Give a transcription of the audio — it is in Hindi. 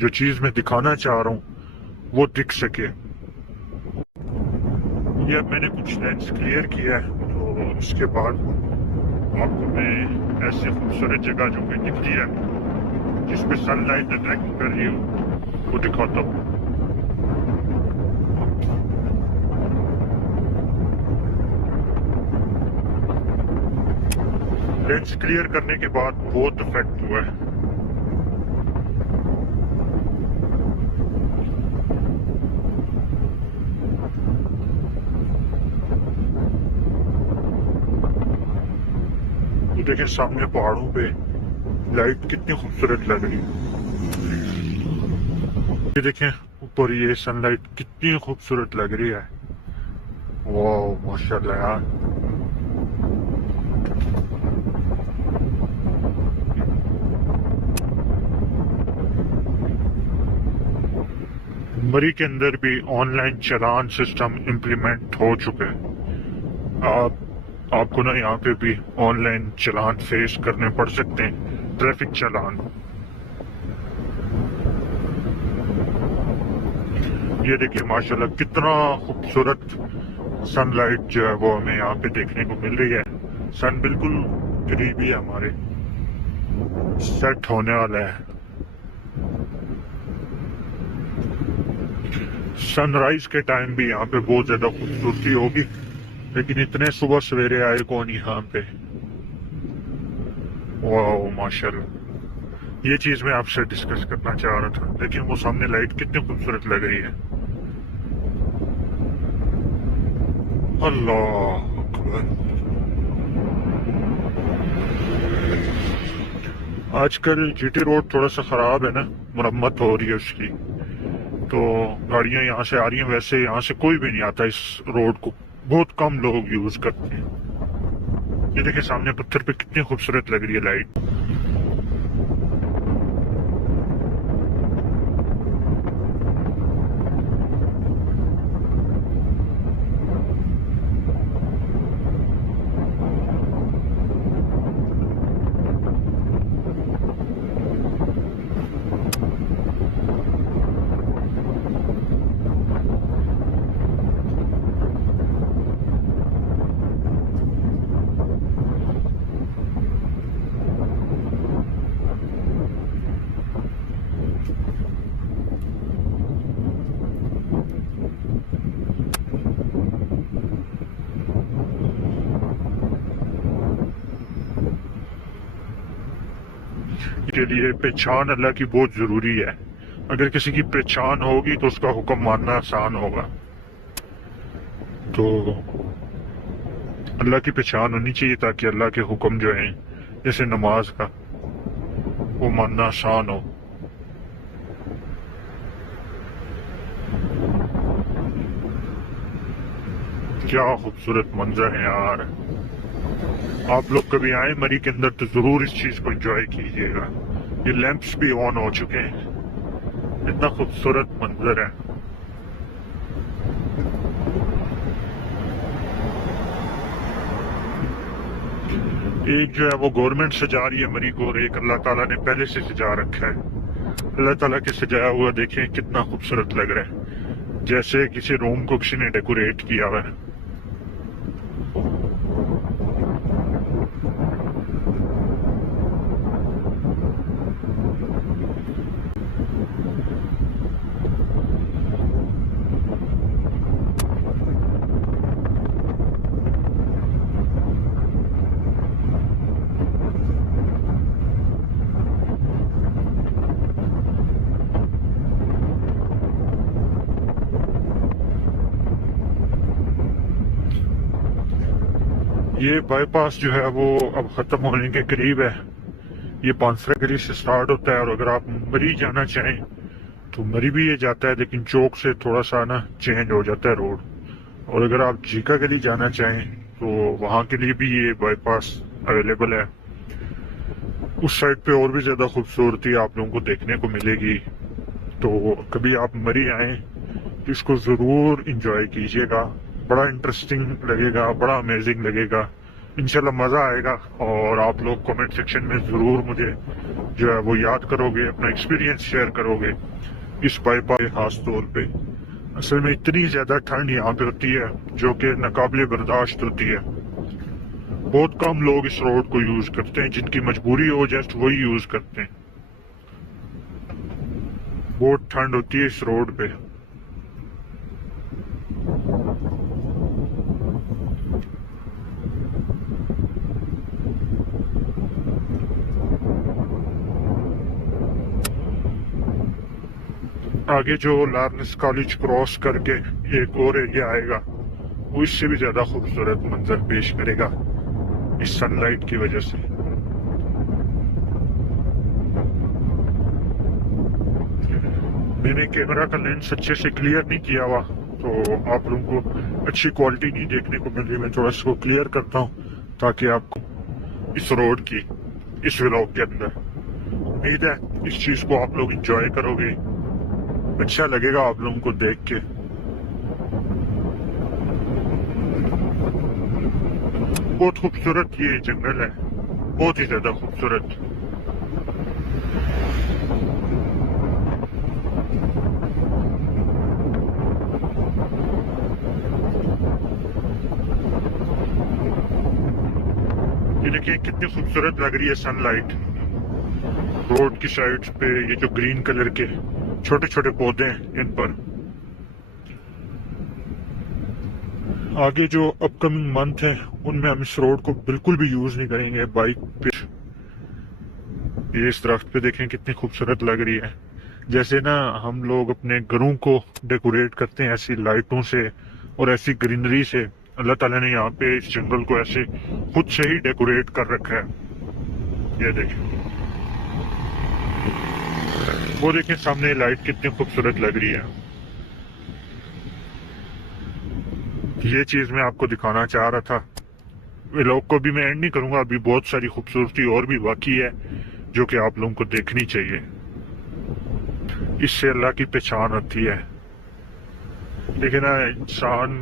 जो चीज मैं दिखाना चाह रहा हूँ वो दिख सके। ये अब मैंने कुछ लेंस क्लियर किया है, तो उसके बाद आपको मैं ऐसी खूबसूरत जगह जो मैं दिखती है जिसपे सनलाइट अट्रैक्ट कर रही हो वो दिखाता हूँ। लेंस क्लियर करने के बाद बहुत इफेक्ट हुआ है। तो देखिए सामने पहाड़ों पे लाइट कितनी खूबसूरत लग रही है। ये देखें ऊपर ये सनलाइट कितनी खूबसूरत लग रही है। वाह माशाल्लाह यार। मरी के अंदर भी ऑनलाइन चालान सिस्टम इम्प्लीमेंट हो चुका है। आपको ना यहाँ पे भी ऑनलाइन चालान फेस करने पड़ सकते हैं, ट्रैफिक चालान। ये देखिए माशाल्लाह कितना खूबसूरत सनलाइट जो है वो हमें यहाँ पे देखने को मिल रही है। सन बिल्कुल करीब ही हमारे सेट होने वाला है। सनराइज के टाइम भी यहाँ पे बहुत ज्यादा खूबसूरती होगी, लेकिन इतने सुबह सवेरे आए कौन यहाँ पे। वाह माशाल्लाह। ये चीज मैं आपसे डिस्कस करना चाह रहा था, लेकिन वो सामने लाइट कितनी खूबसूरत लग रही है। अल्लाह अकबर। आजकल जीटी रोड थोड़ा सा खराब है ना, मरम्मत हो रही है उसकी, तो गाड़ियां यहाँ से आ रही हैं। वैसे यहाँ से कोई भी नहीं आता इस रोड को, बहुत कम लोग यूज करते हैं। ये देखिए सामने पत्थर पे कितनी खूबसूरत लग रही है लाइट। के लिए पहचान अल्लाह की बहुत जरूरी है। अगर किसी की पहचान होगी तो उसका हुक्म मानना आसान होगा। तो अल्लाह की पहचान होनी चाहिए ताकि अल्लाह के हुक्म जो हैं जैसे नमाज का वो मानना आसान हो। क्या खूबसूरत मंजर है यार। आप लोग कभी आए मरी के अंदर तो जरूर इस चीज को एंजॉय कीजिएगा। ये लैंप्स भी ऑन हो चुके हैं, इतना खूबसूरत मंजर है। एक जो है वो गवर्नमेंट सजा रही है मरी को, और एक अल्लाह ताला ने पहले से सजा रखा है। अल्लाह ताला के सजाया हुआ देखें कितना खूबसूरत लग रहा है, जैसे किसी रूम को किसी ने डेकोरेट किया हुआ है। ये बाईपास जो है वो अब खत्म होने के करीब है। ये पांसरा गली से स्टार्ट होता है, और अगर आप मरी जाना चाहें तो मरी भी ये जाता है, लेकिन चौक से थोड़ा सा ना चेंज हो जाता है रोड। और अगर आप जीका गली जाना चाहें तो वहां के लिए भी ये बाईपास अवेलेबल है। उस साइड पे और भी ज्यादा खूबसूरती आप लोगों को देखने को मिलेगी। तो कभी आप मरी आए तो इसको जरूर इंजॉय कीजिएगा। बड़ा इंटरेस्टिंग लगेगा, बड़ा अमेजिंग लगेगा। इंशाल्लाह मजा आएगा। और आप लोग कमेंट सेक्शन में जरूर मुझे जो है वो याद करोगे, अपना एक्सपीरियंस शेयर करोगे इस बाईपास के खास तौर पे। असल में इतनी ज्यादा ठंड यहाँ पे होती है जो कि नाकाबिले बर्दाश्त होती है। बहुत कम लोग इस रोड को यूज करते हैं, जिनकी मजबूरी हो जस्ट वही यूज करते हैं। बहुत ठंड होती है इस रोड पे। आगे जो लार्नेस कॉलेज क्रॉस करके एक और एरिया आएगा, वो इससे भी ज्यादा खूबसूरत मंजर पेश करेगा इस सनलाइट की वजह से। मैंने कैमरा का लेंस अच्छे से क्लियर नहीं किया हुआ, तो आप लोगों को अच्छी क्वालिटी नहीं देखने को मिल रही। मैं थोड़ा इसको क्लियर करता हूँ ताकि आपको इस रोड की इस व्लॉग के अंदर, उम्मीद है इस चीज को आप लोग एंजॉय करोगे, अच्छा लगेगा आप लोगों को देख के। बहुत खूबसूरत ये जंगल है, बहुत ही ज्यादा खूबसूरत। ये देखिए कितनी खूबसूरत लग रही है सनलाइट रोड की साइड पे। ये जो ग्रीन कलर के छोटे छोटे पौधे हैं इन पर। आगे जो अपकमिंग मंथ है उनमें हम इस रोड को बिल्कुल भी यूज नहीं करेंगे बाइक पे। ये इस दरख्त पे देखें कितनी खूबसूरत लग रही है। जैसे ना हम लोग अपने घरों को डेकोरेट करते हैं ऐसी लाइटों से और ऐसी ग्रीनरी से, अल्लाह ताला ने यहाँ पे इस जंगल को ऐसे खुद से ही डेकोरेट कर रखा है। ये देखें, वो देखें सामने लाइट कितनी खूबसूरत लग रही है। ये चीज मैं आपको दिखाना चाह रहा था। व्लॉग को भी मैं एंड नहीं करूंगा, अभी बहुत सारी खूबसूरती और भी बाकी है जो कि आप लोगों को देखनी चाहिए। इससे अल्लाह की पहचान होती है। लेकिन इंसान